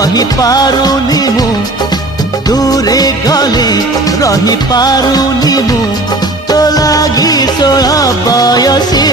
रही पारुनी मु दूरे गले रही पारुनी मु तो लागी 16 बयसी